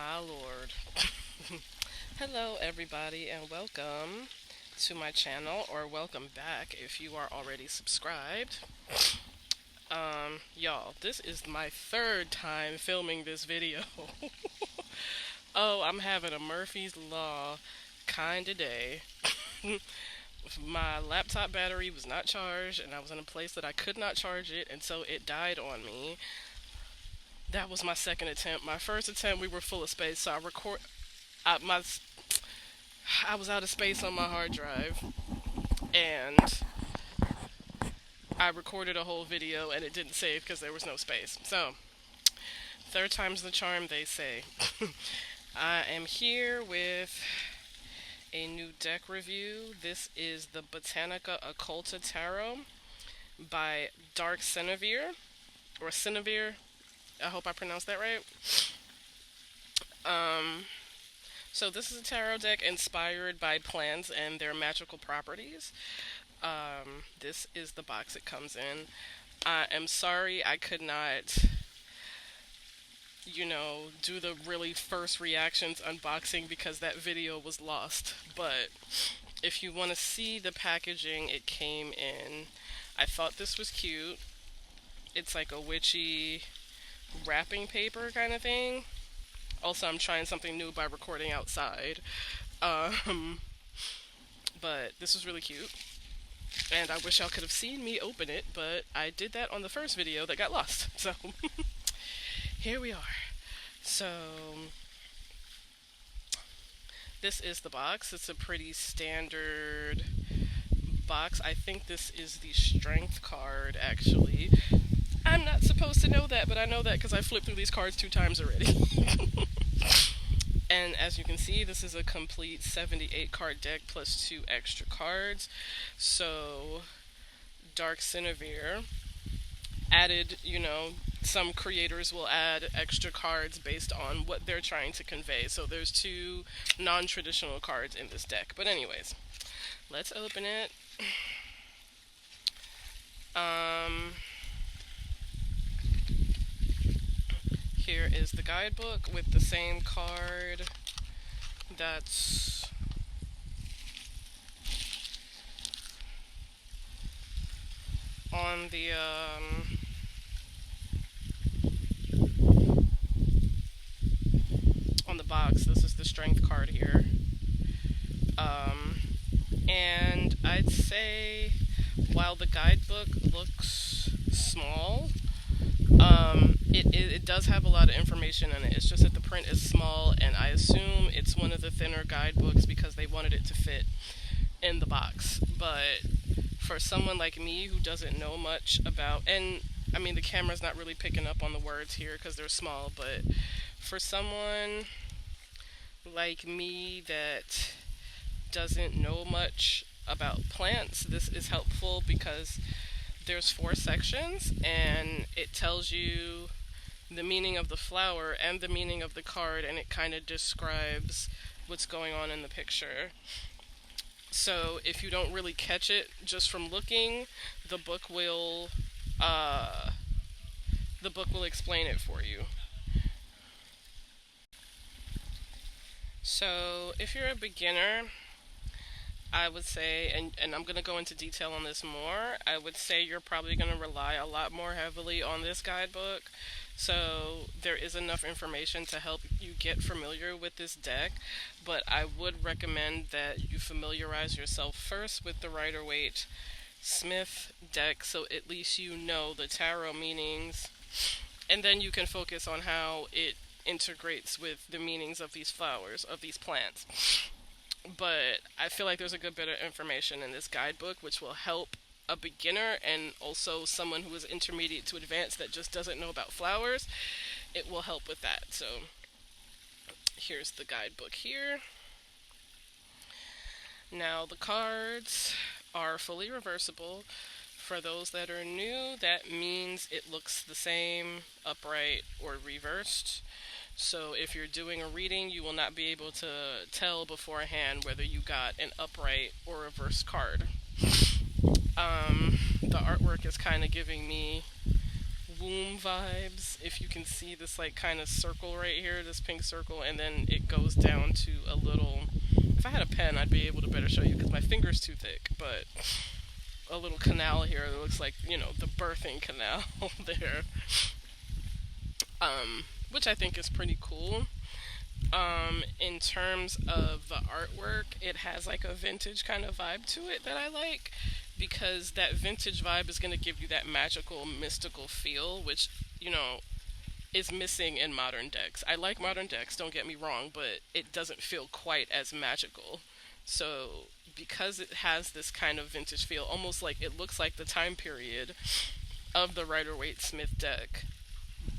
My lord. Hello, everybody, and welcome to my channel, or welcome back if you are already subscribed. Y'all, this is my third time filming this video. Oh, I'm having a Murphy's Law kinda day. My laptop battery was not charged, and I was in a place that I could not charge it, and so it died on me. That was my second attempt. My first attempt, we were full of space, so I, my, I was out of space on my hard drive, and I recorded a whole video, and it didn't save because there was no space. So, third time's the charm, they say. I am here with a new deck review. This is the Botanica Occulta Tarot by Dark Synevyr, or Synevyr. I hope I pronounced that right. So this is a tarot deck inspired by plants and their magical properties. This is the box it comes in. I am sorry I could not, do the really first reactions unboxing because that video was lost. But if you want to see the packaging it came in, I thought this was cute. It's like a witchy wrapping paper kind of thing. Also, I'm trying something new by recording outside. But this is really cute. And I wish y'all could have seen me open it, but I did that on the first video that got lost. So, here we are. So, this is the box. It's a pretty standard box. I think this is the strength card, actually. I'm not supposed to know that, but I know that because I flipped through these cards 2 times already. And as you can see, this is a complete 78 card deck plus 2 extra cards. So, Dark Synevyr added, some creators will add extra cards based on what they're trying to convey. So there's 2 non-traditional cards in this deck. But anyways, let's open it. Here is the guidebook with the same card that's on the box. This is the strength card here. And I'd say while the guidebook looks small, it does have a lot of information in it. It's just that the print is small, and I assume it's one of the thinner guidebooks because they wanted it to fit in the box. But for someone like me who doesn't know much about, and I mean the camera's not really picking up on the words here because they're small, but for someone like me that doesn't know much about plants, this is helpful because there's 4 sections, and it tells you the meaning of the flower and the meaning of the card, and it kind of describes what's going on in the picture. So if you don't really catch it just from looking, the book will explain it for you. So if you're a beginner, I would say, and I'm going to go into detail on this more, I would say you're probably going to rely a lot more heavily on this guidebook. So there is enough information to help you get familiar with this deck, but I would recommend that you familiarize yourself first with the Rider-Waite Smith deck, so at least you know the tarot meanings, and then you can focus on how it integrates with the meanings of these flowers, of these plants. But I feel like there's a good bit of information in this guidebook which will help a beginner and also someone who is intermediate to advanced that just doesn't know about flowers. It will help with that. So here's the guidebook here. Now the cards are fully reversible. For those that are new, that means it looks the same upright or reversed. So if you're doing a reading, you will not be able to tell beforehand whether you got an upright or reversed card. The artwork is kind of giving me womb vibes. If you can see this like kind of circle right here, this pink circle, and then it goes down to a little. If I had a pen, I'd be able to better show you because my finger's too thick. But a little canal here that looks like, you know, the birthing canal there, which I think is pretty cool. In terms of the artwork, it has like a vintage kind of vibe to it that I like, because that vintage vibe is going to give you that magical, mystical feel, which, you know, is missing in modern decks. I like modern decks, don't get me wrong, but it doesn't feel quite as magical. So, because it has this kind of vintage feel, almost like it looks like the time period of the Rider-Waite-Smith deck.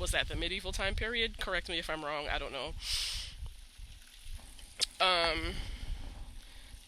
Was that the medieval time period? Correct me if I'm wrong, I don't know. Um,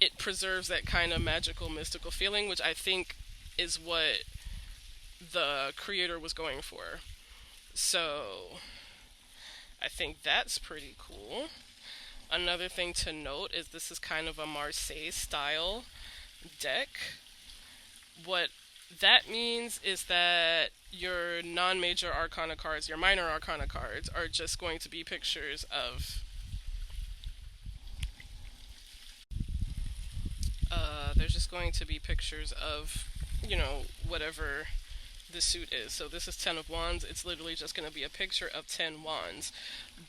it preserves that kind of magical, mystical feeling, which I think is what the creator was going for. So, I think that's pretty cool. Another thing to note is this is kind of a Marseille style deck. What that means is that your non-major arcana cards, your minor arcana cards, are just going to be pictures of there's just going to be pictures of, you know, whatever the suit is. So this is 10 of Wands. It's literally just going to be a picture of 10 Wands.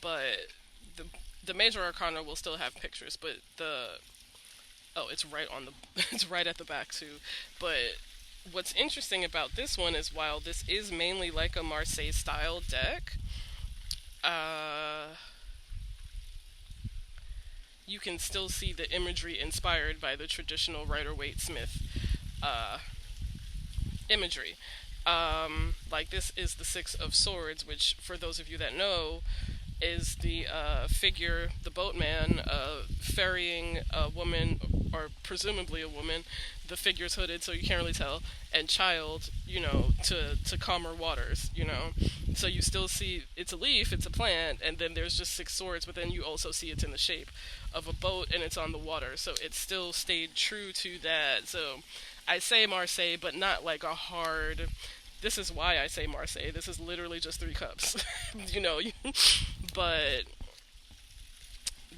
But the major arcana will still have pictures, but it's right on the it's right at the back too. But what's interesting about this one is, while this is mainly like a Marseille style deck, you can still see the imagery inspired by the traditional Rider-Waite-Smith imagery. Like, this is the Six of Swords, which, for those of you that know, is the figure, the boatman, ferrying a woman, or presumably a woman. The figure's hooded, so you can't really tell, and child, you know, to calmer waters, you know. So you still see, it's a leaf, it's a plant, and then there's just six swords, but then you also see it's in the shape of a boat, and it's on the water, so it still stayed true to that. So I say Marseille, but not like a hard, this is why I say Marseille, this is literally just three cups, you know, but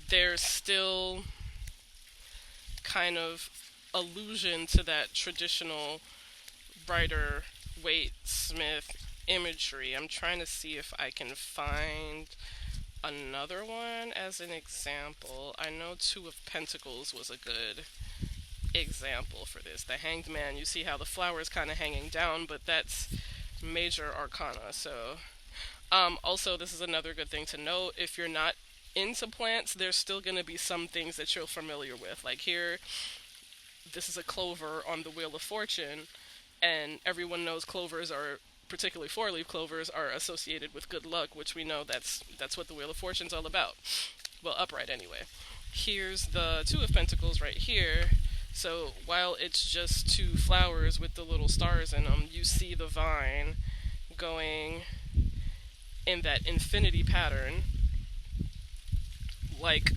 there's still kind of allusion to that traditional Rider-Waite-Smith imagery. I'm trying to see if I can find another one as an example. I know Two of Pentacles was a good example for this. The Hanged Man, you see how the flower is kind of hanging down, but that's major arcana. So, also, this is another good thing to note. If you're not into plants, there's still going to be some things that you're familiar with. Like here, this is a clover on the Wheel of Fortune, and everyone knows clovers are, particularly four-leaf clovers, are associated with good luck, which we know that's what the Wheel of Fortune's all about. Well, upright anyway. Here's the Two of Pentacles right here. So while it's just two flowers with the little stars in them, you see the vine going in that infinity pattern, like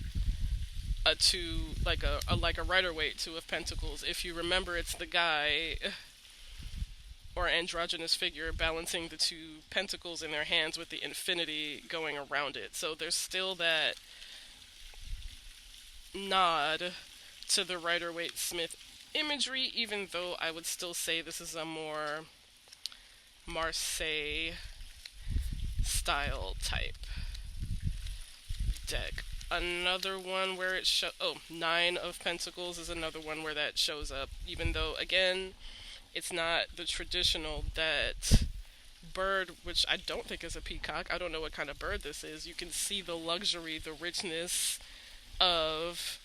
a two, like a Rider-Waite Two of Pentacles. If you remember, it's the guy or androgynous figure balancing the two pentacles in their hands with the infinity going around it. So there's still that nod to the Rider-Waite-Smith imagery, even though I would still say this is a more Marseille style type deck. Another one where it Nine of Pentacles is another one where that shows up, even though, again, it's not the traditional, that bird, which I don't think is a peacock. I don't know what kind of bird this is. You can see the luxury, the richness of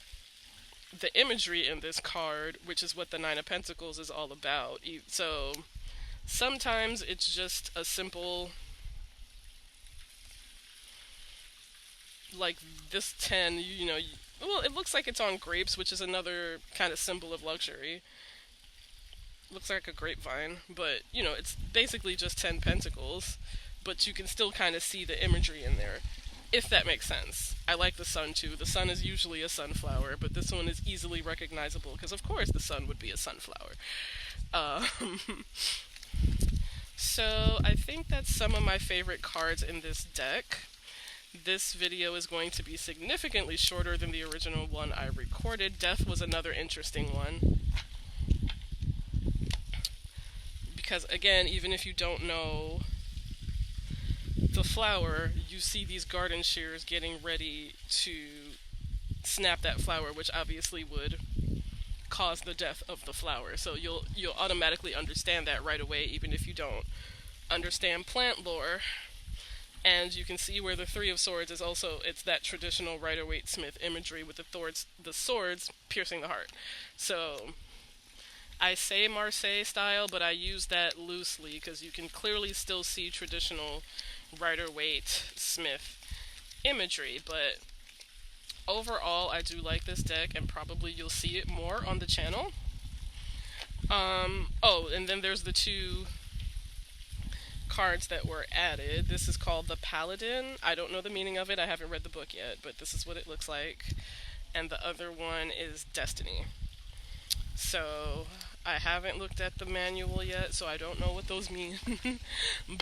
the imagery in this card, which is what the Nine of Pentacles is all about. So sometimes it's just a simple, like this 10, well, it looks like it's on grapes, which is another kind of symbol of luxury. Looks like a grapevine, but, it's basically just 10 pentacles, but you can still kind of see the imagery in there, if that makes sense. I like the sun, too. The sun is usually a sunflower, but this one is easily recognizable, because of course the sun would be a sunflower. So I think that's some of my favorite cards in this deck. This video is going to be significantly shorter than the original one I recorded. Death was another interesting one. Because again, even if you don't know the flower, you see these garden shears getting ready to snap that flower, which obviously would cause the death of the flower. So you'll automatically understand that right away, even if you don't understand plant lore. And you can see where the Three of Swords is also, it's that traditional Rider-Waite-Smith imagery with the swords piercing the heart. So I say Marseille style, but I use that loosely because you can clearly still see traditional Rider-Waite-Smith imagery. But overall, I do like this deck, and probably you'll see it more on the channel. Oh, and then there's the two cards that were added. This is called the Paladin. I don't know the meaning of it. I haven't read the book yet, but this is what it looks like. And the other one is Destiny. So I haven't looked at the manual yet, so I don't know what those mean.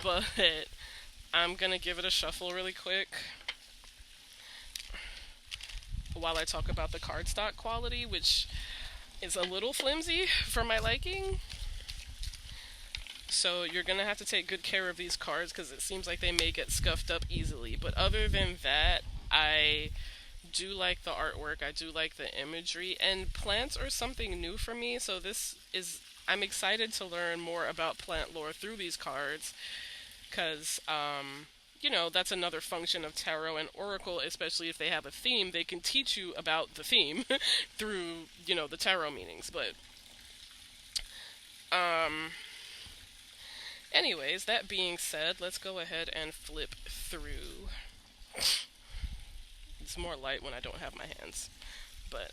But I'm gonna give it a shuffle really quick while I talk about the cardstock quality, which is a little flimsy for my liking. So you're going to have to take good care of these cards because it seems like they may get scuffed up easily. But other than that, I do like the artwork, I do like the imagery, and plants are something new for me, so I'm excited to learn more about plant lore through these cards because, you know, that's another function of tarot and oracle, especially if they have a theme. They can teach you about the theme through, you know, the tarot meanings. But anyways, that being said, let's go ahead and flip through. It's more light when I don't have my hands, but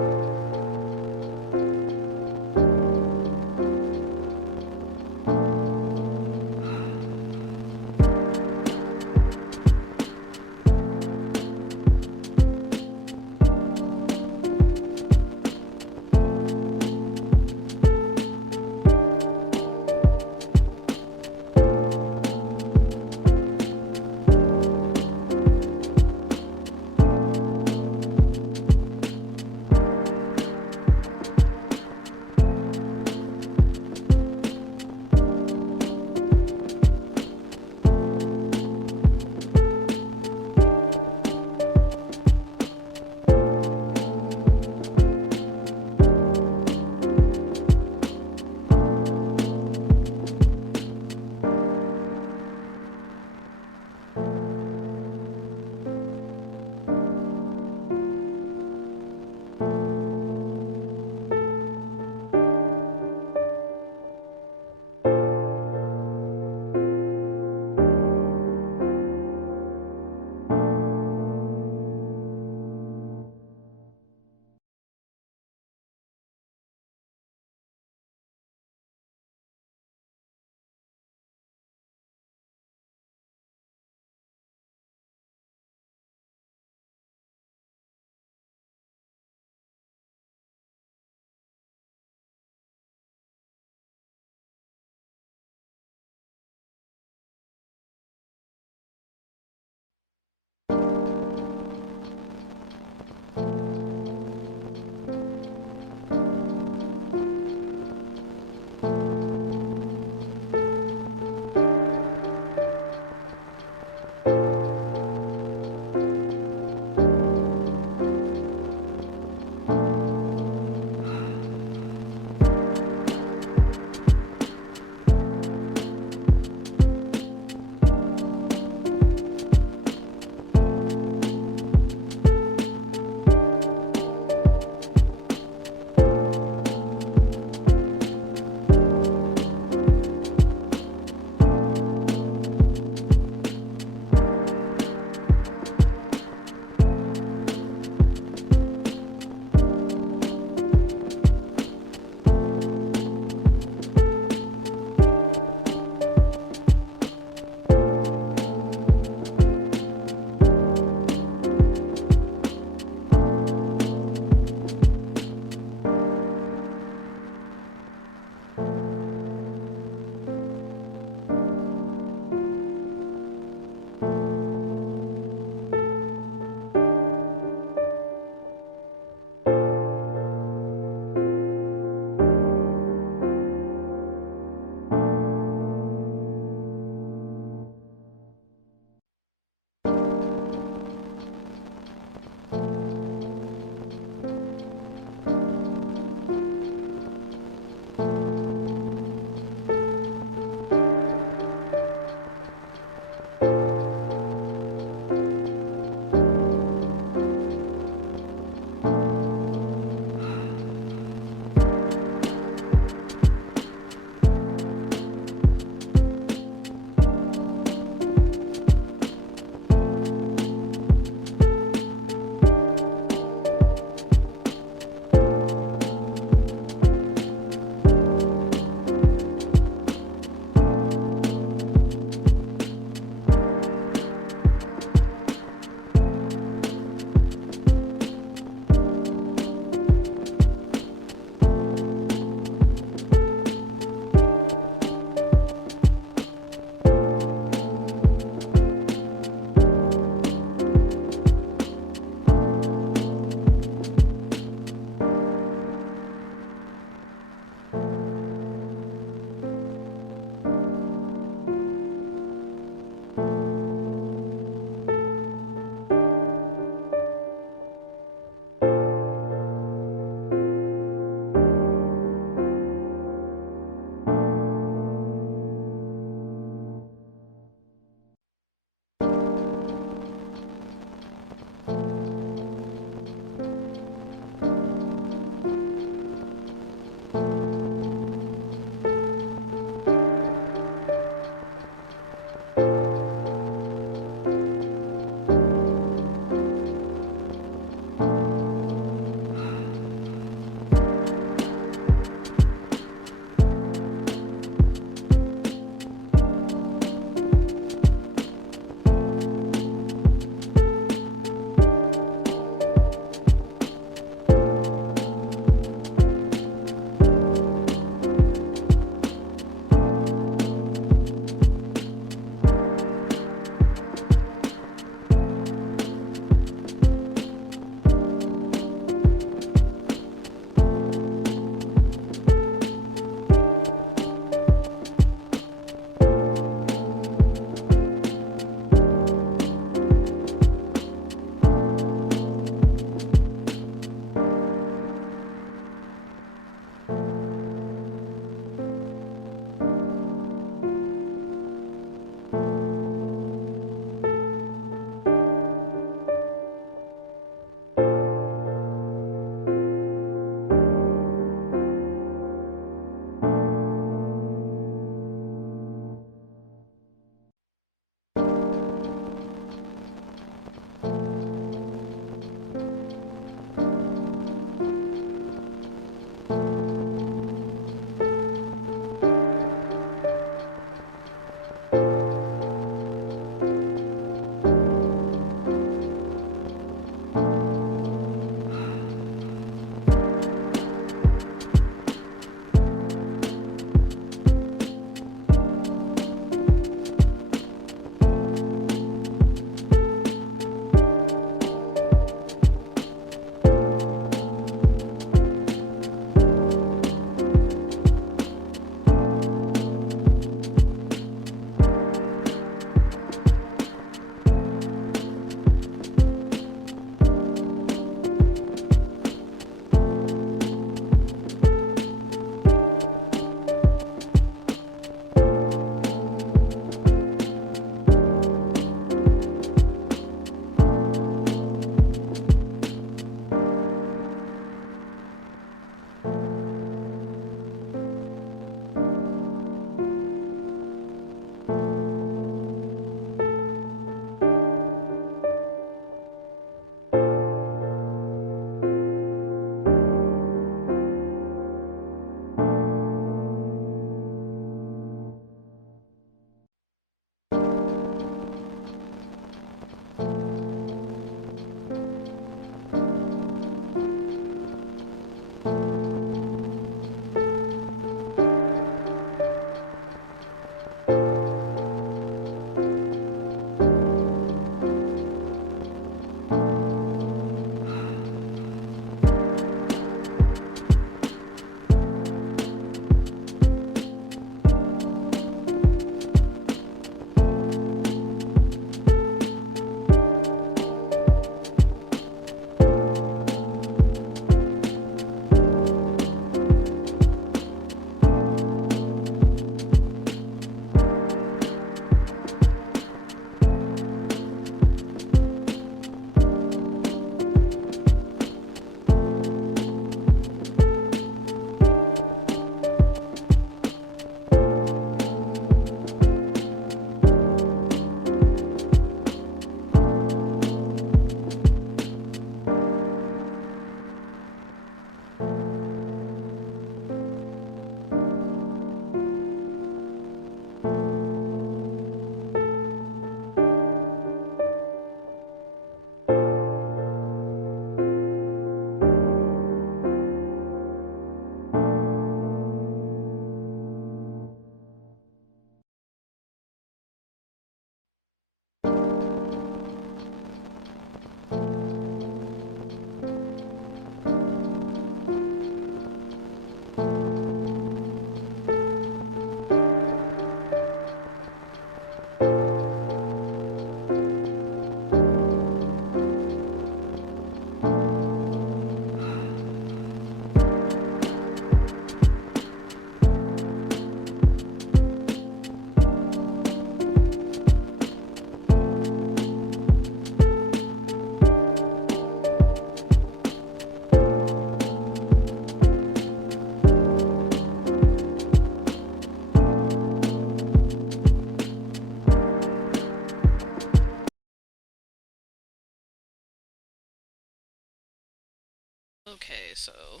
Okay, so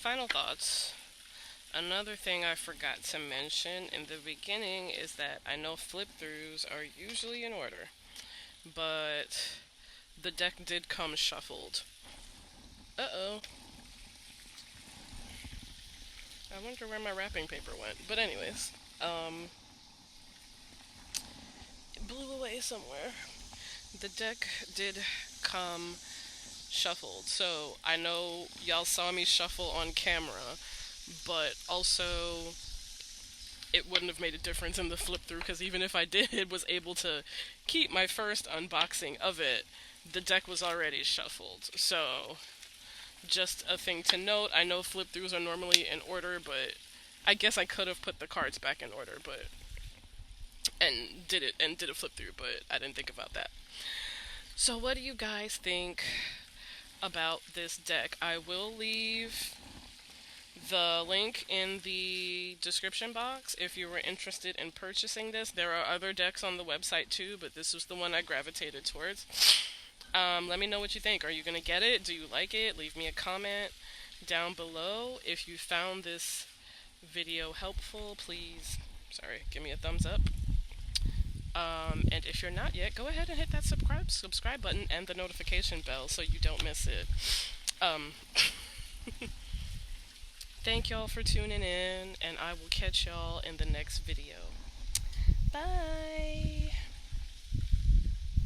final thoughts. Another thing I forgot to mention in the beginning is that I know flip throughs are usually in order, but the deck did come shuffled. Uh-oh. I wonder where my wrapping paper went. But anyways, it blew away somewhere. The deck did come shuffled. So I know y'all saw me shuffle on camera, but also it wouldn't have made a difference in the flip through because even if I did was able to keep my first unboxing of it, the deck was already shuffled. So just a thing to note. I know flip throughs are normally in order, but I guess I could have put the cards back in order, but did a flip through, but I didn't think about that. So what do you guys think about this deck? I will leave the link in the description box if you were interested in purchasing this. There are other decks on the website too, but this was the one I gravitated towards. Let me know what you think. Are you going to get it? Do you like it? Leave me a comment down below. If you found this video helpful, please, give me a thumbs up. And if you're not yet, go ahead and hit that subscribe button and the notification bell so you don't miss it. Thank y'all for tuning in, and I will catch y'all in the next video. Bye!